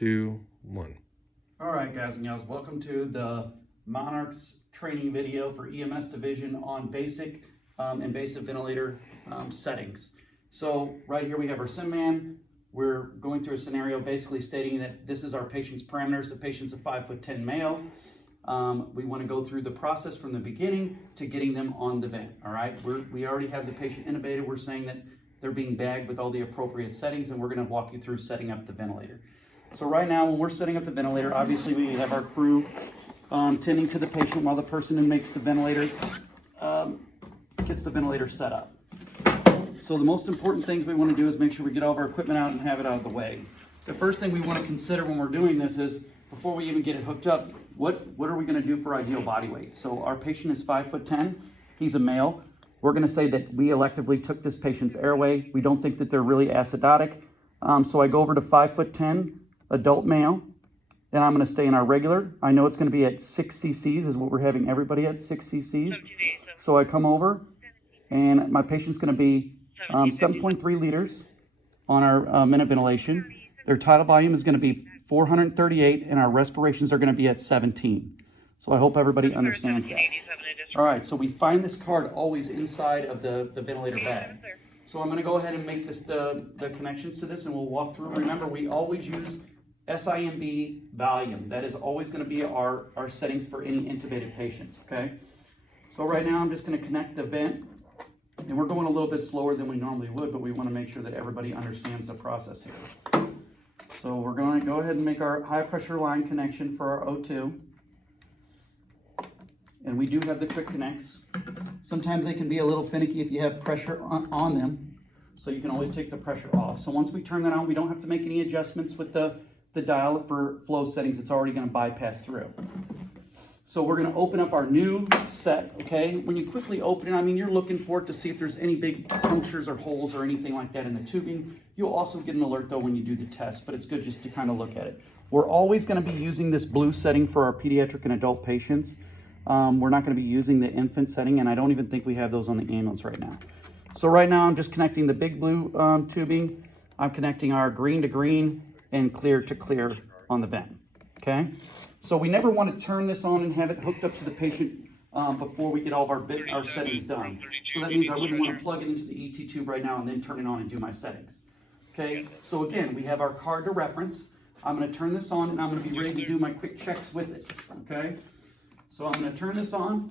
2, 1. All right, guys and gals, welcome to the Monarchs training video for EMS division on basic invasive ventilator settings. So right here we have our SimMan. We're going through a scenario basically stating that this is our patient's parameters. The patient's a 5'10" male. We want to go through the process from the beginning to getting them on the vent. All right, we already have the patient intubated. We're saying that they're being bagged with all the appropriate settings, and we're going to walk you through setting up the ventilator. So right now, when we're setting up the ventilator, obviously we have our crew tending to the patient while the person who makes the ventilator gets the ventilator set up. So the most important things we want to do is make sure we get all of our equipment out and have it out of the way. The first thing we want to consider when we're doing this is, before we even get it hooked up, what are we going to do for ideal body weight? So our patient is 5'10", he's a male. We're going to say that we electively took this patient's airway. We don't think that they're really acidotic. So I go over to 5'10", adult male, and I'm going to stay in our regular. I know it's going to be at 6 cc's is what we're having everybody at, 6 cc's. So I come over, and my patient's going to be 7.3 liters on our minute ventilation. Their tidal volume is going to be 438, and our respirations are going to be at 17. So I hope everybody understands that. All right, so we find this card always inside of the ventilator bag. So I'm going to go ahead and make this the connections to this, and we'll walk through. Remember, we always use SIMB volume. That is always going to be our settings for any intubated patients, okay? So right now I'm just going to connect the vent, and we're going a little bit slower than we normally would, but we want to make sure that everybody understands the process here. So we're going to go ahead and make our high pressure line connection for our O2. And we do have the quick connects. Sometimes they can be a little finicky if you have pressure on them. So you can always take the pressure off. So once we turn that on, we don't have to make any adjustments with the dial for flow settings. It's already going to bypass through. So we're going to open up our new set, okay? When you quickly open it, I mean, you're looking for it to see if there's any big punctures or holes or anything like that in the tubing. You'll also get an alert, though, when you do the test, but it's good just to kind of look at it. We're always going to be using this blue setting for our pediatric and adult patients. We're not going to be using the infant setting, and I don't even think we have those on the ambulance right now. So right now I'm just connecting the big blue tubing. I'm connecting our green to green and clear to clear on the vent, okay? So we never want to turn this on and have it hooked up to the patient before we get all of our settings done. So that means I wouldn't want to plug it into the ET tube right now and then turn it on and do my settings. Okay, so again, we have our card to reference. I'm going to turn this on and I'm going to be ready to do my quick checks with it, okay? So I'm going to turn this on.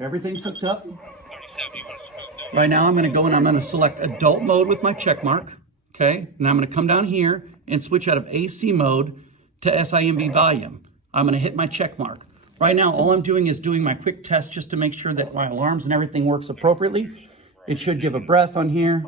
Everything's hooked up. Right now I'm going to go and I'm going to select adult mode with my check mark. Okay, and I'm going to come down here and switch out of AC mode to SIMB volume. I'm going to hit my check mark. Right now, all I'm doing is doing my quick test just to make sure that my alarms and everything works appropriately. It should give a breath on here.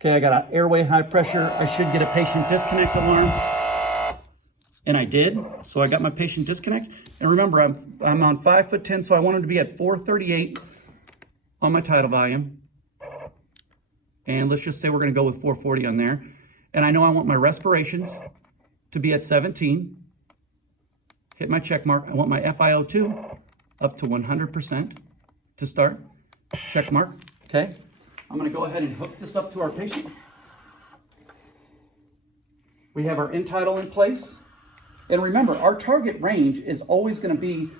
Okay, I got an airway high pressure. I should get a patient disconnect alarm. And I did, so I got my patient disconnect. And remember, I'm on 5'10", so I want him to be at 438 on my tidal volume. And let's just say we're going to go with 440 on there. And I know I want my respirations to be at 17. Hit my check mark. I want my FiO2 up to 100% to start. Check mark. Okay. I'm going to go ahead and hook this up to our patient. We have our end-tidal in place. And remember, our target range is always going to be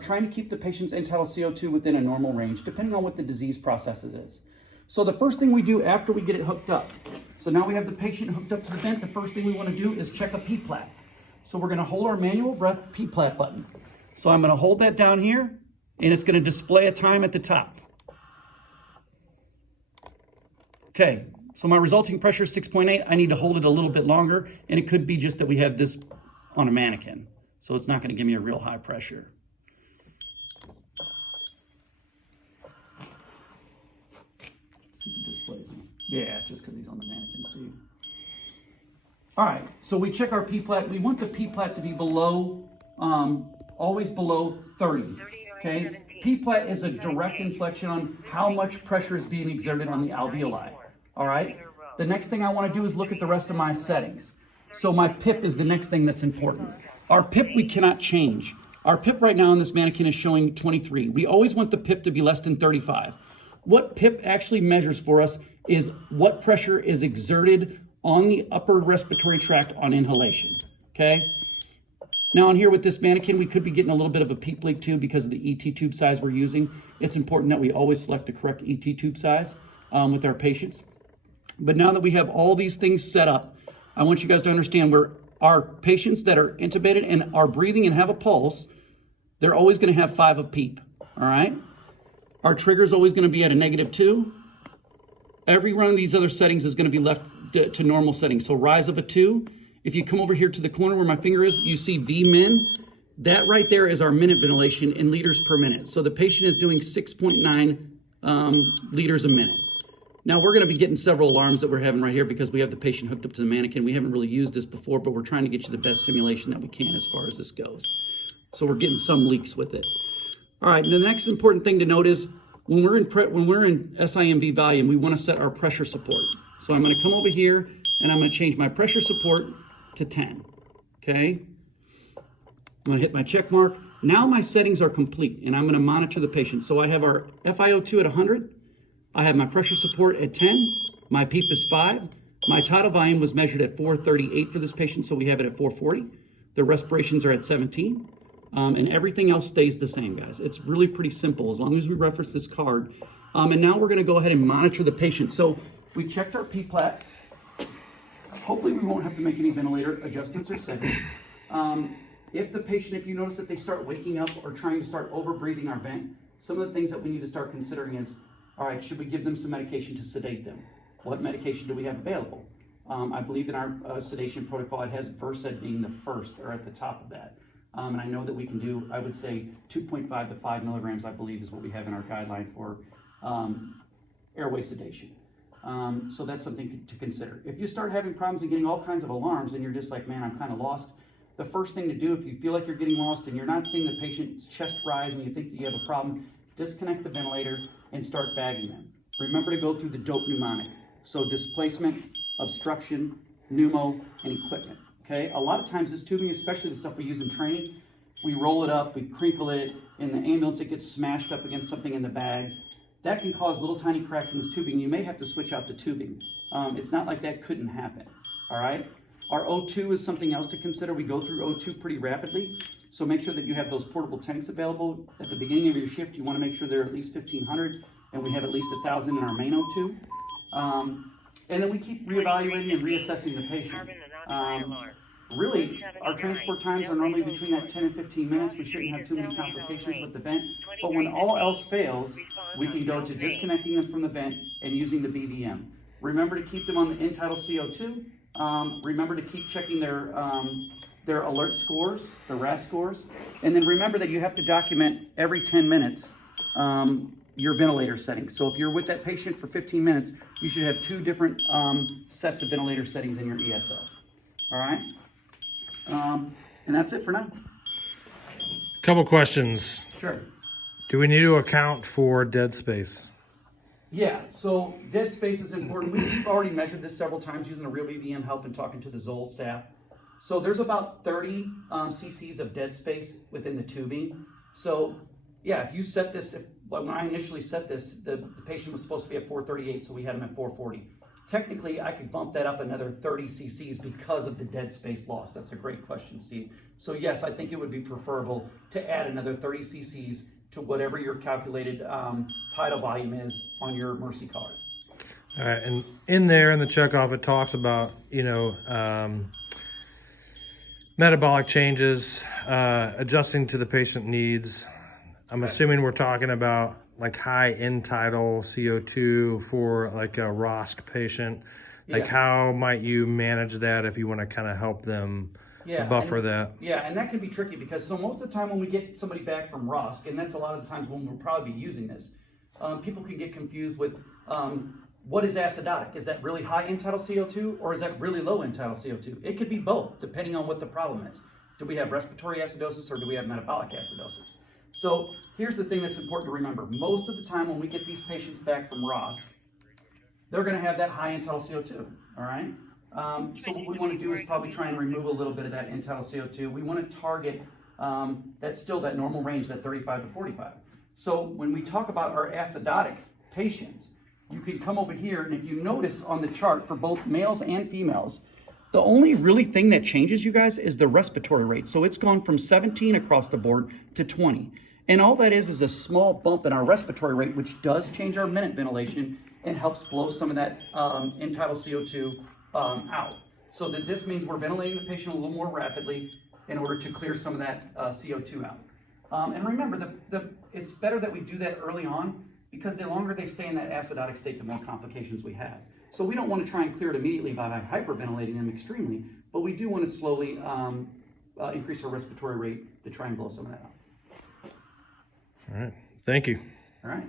trying to keep the patient's end-tidal CO2 within a normal range, depending on what the disease process is. So the first thing we do after we get it hooked up, so now we have the patient hooked up to the vent, the first thing we want to do is check a P-plat. So we're going to hold our manual breath P-plat button. So I'm going to hold that down here, and it's going to display a time at the top. Okay, so my resulting pressure is 6.8. I need to hold it a little bit longer, and it could be just that we have this on a mannequin. So it's not going to give me a real high pressure. Displays me. Yeah, just because he's on the mannequin seat. All right, so we check our P-plat. We want the P-plat to be below, always below 30. Okay, P-plat is a direct inflection on how much pressure is being exerted on the alveoli. All right, the next thing I want to do is look at the rest of my settings. So my PIP is the next thing that's important. Our PIP we cannot change. Our PIP right now on this mannequin is showing 23. We always want the PIP to be less than 35. What PIP actually measures for us is what pressure is exerted on the upper respiratory tract on inhalation, okay? Now on here with this mannequin, we could be getting a little bit of a PEEP leak too because of the ET tube size we're using. It's important that we always select the correct ET tube size with our patients. But now that we have all these things set up, I want you guys to understand our patients that are intubated and are breathing and have a pulse, they're always gonna have 5 of PEEP, all right? Our trigger is always gonna be at a -2. Every one of these other settings is gonna be left to normal settings. So rise of a 2. If you come over here to the corner where my finger is, you see V-min. That right there is our minute ventilation in liters per minute. So the patient is doing 6.9 liters a minute. Now we're gonna be getting several alarms that we're having right here because we have the patient hooked up to the mannequin. We haven't really used this before, but we're trying to get you the best simulation that we can as far as this goes. So we're getting some leaks with it. All right, the next important thing to note is when we're in SIMV volume, we wanna set our pressure support. So I'm gonna come over here and I'm gonna change my pressure support to 10, okay? I'm gonna hit my check mark. Now my settings are complete and I'm gonna monitor the patient. So I have our FiO2 at 100, I have my pressure support at 10, my PEEP is 5, my tidal volume was measured at 438 for this patient, so we have it at 440. The respirations are at 17, and everything else stays the same, guys. It's really pretty simple as long as we reference this card. And now we're gonna go ahead and monitor the patient. So we checked our P-plat. Hopefully we won't have to make any ventilator adjustments or settings. If you notice that they start waking up or trying to start over breathing our vent, some of the things that we need to start considering is, all right, should we give them some medication to sedate them? What medication do we have available? I believe in our sedation protocol, it has Versed being the first or at the top of that. And I know that we can do, I would say 2.5 to 5 milligrams, I believe is what we have in our guideline for airway sedation. So that's something to consider. If you start having problems and getting all kinds of alarms and you're just like, man, I'm kind of lost, the first thing to do if you feel like you're getting lost and you're not seeing the patient's chest rise and you think that you have a problem, disconnect the ventilator and start bagging them. Remember to go through the DOPE mnemonic. So displacement, obstruction, pneumo, and equipment, okay? A lot of times this tubing, especially the stuff we use in training, we roll it up, we crinkle it, in the ambulance it gets smashed up against something in the bag. That can cause little tiny cracks in this tubing. You may have to switch out the tubing. It's not like that couldn't happen, all right? Our O2 is something else to consider. We go through O2 pretty rapidly, so make sure that you have those portable tanks available. At the beginning of your shift, you wanna make sure they're at least 1,500, and we have at least 1,000 in our main O2. And then we keep reevaluating and reassessing the patient. Really, our transport times are normally between that 10 and 15 minutes. We shouldn't have too many complications with the vent. But when all else fails, we can go to disconnecting them from the vent and using the BVM. Remember to keep them on the end-tidal CO2. Remember to keep checking their alert scores, the RAS scores. And then remember that you have to document every 10 minutes your ventilator settings. So if you're with that patient for 15 minutes, you should have 2 different sets of ventilator settings in your ESO. All right? And that's it for now. Couple questions. Sure. Do we need to account for dead space? Yeah, so dead space is important. We've already measured this several times using a real BVM help and talking to the Zoll staff. So there's about 30 cc's of dead space within the tubing. So yeah, if you set this, when I initially set this, the patient was supposed to be at 438, so we had him at 440. Technically, I could bump that up another 30 cc's because of the dead space loss. That's a great question, Steve. So yes, I think it would be preferable to add another 30 cc's to whatever your calculated tidal volume is on your Mercy card. All right, and in there in the checkoff, it talks about, metabolic changes, adjusting to the patient needs. I'm assuming we're talking about like high end tidal CO2 for like a ROSC patient. Like how might you manage that if you want to kind of help them buffer that? Yeah, and that can be tricky because so most of the time when we get somebody back from ROSC, and that's a lot of the times when we'll probably be using this, people can get confused with what is acidotic? Is that really high end tidal CO2 or is that really low end tidal CO2? It could be both depending on what the problem is. Do we have respiratory acidosis or do we have metabolic acidosis? So here's the thing that's important to remember. Most of the time when we get these patients back from ROSC, they're gonna have that high end tidal CO2, all right? So what we wanna do is probably try and remove a little bit of that end tidal CO2. We wanna target that normal range, that 35 to 45. So when we talk about our acidotic patients, you can come over here, and if you notice on the chart for both males and females, the only really thing that changes, you guys, is the respiratory rate. So it's gone from 17 across the board to 20. And all that is a small bump in our respiratory rate, which does change our minute ventilation and helps blow some of that end-tidal CO2 out. So that this means we're ventilating the patient a little more rapidly in order to clear some of that CO2 out. And remember, it's better that we do that early on, because the longer they stay in that acidotic state, the more complications we have. So we don't want to try and clear it immediately by hyperventilating them extremely, but we do want to slowly increase our respiratory rate to try and blow some of that out. All right. Thank you. All right.